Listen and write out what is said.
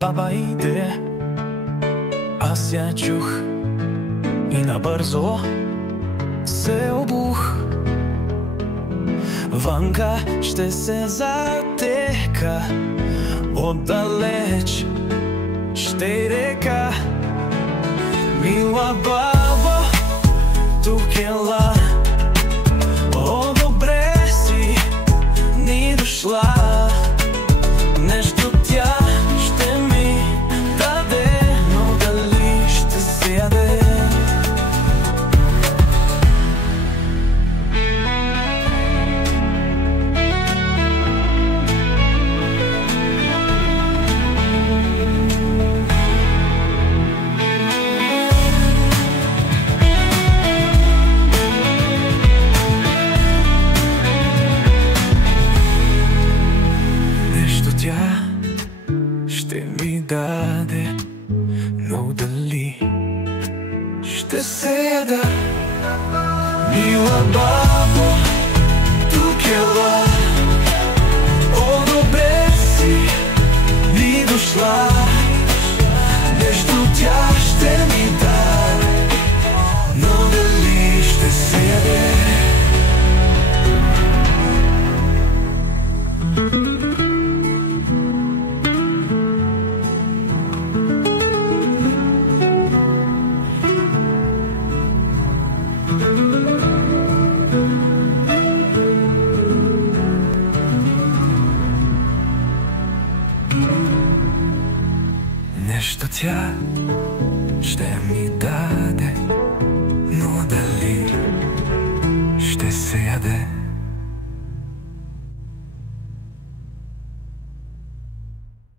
Баба иде, аз я чух и набързо се обух. Ванка ще се затека, отдалеч ще река: мила бабо, тук ела, о, добре си ни дошла. Нещо тя ще ми даде, но дали ще се яде? Ще ми даде, но дали ще се яда? Мила бабо, тук ела, о, добре си ни дошла. Нещо тя ще ми даде, но дали ще се яде? Нещо тя ще ми даде, но дали ще се яде?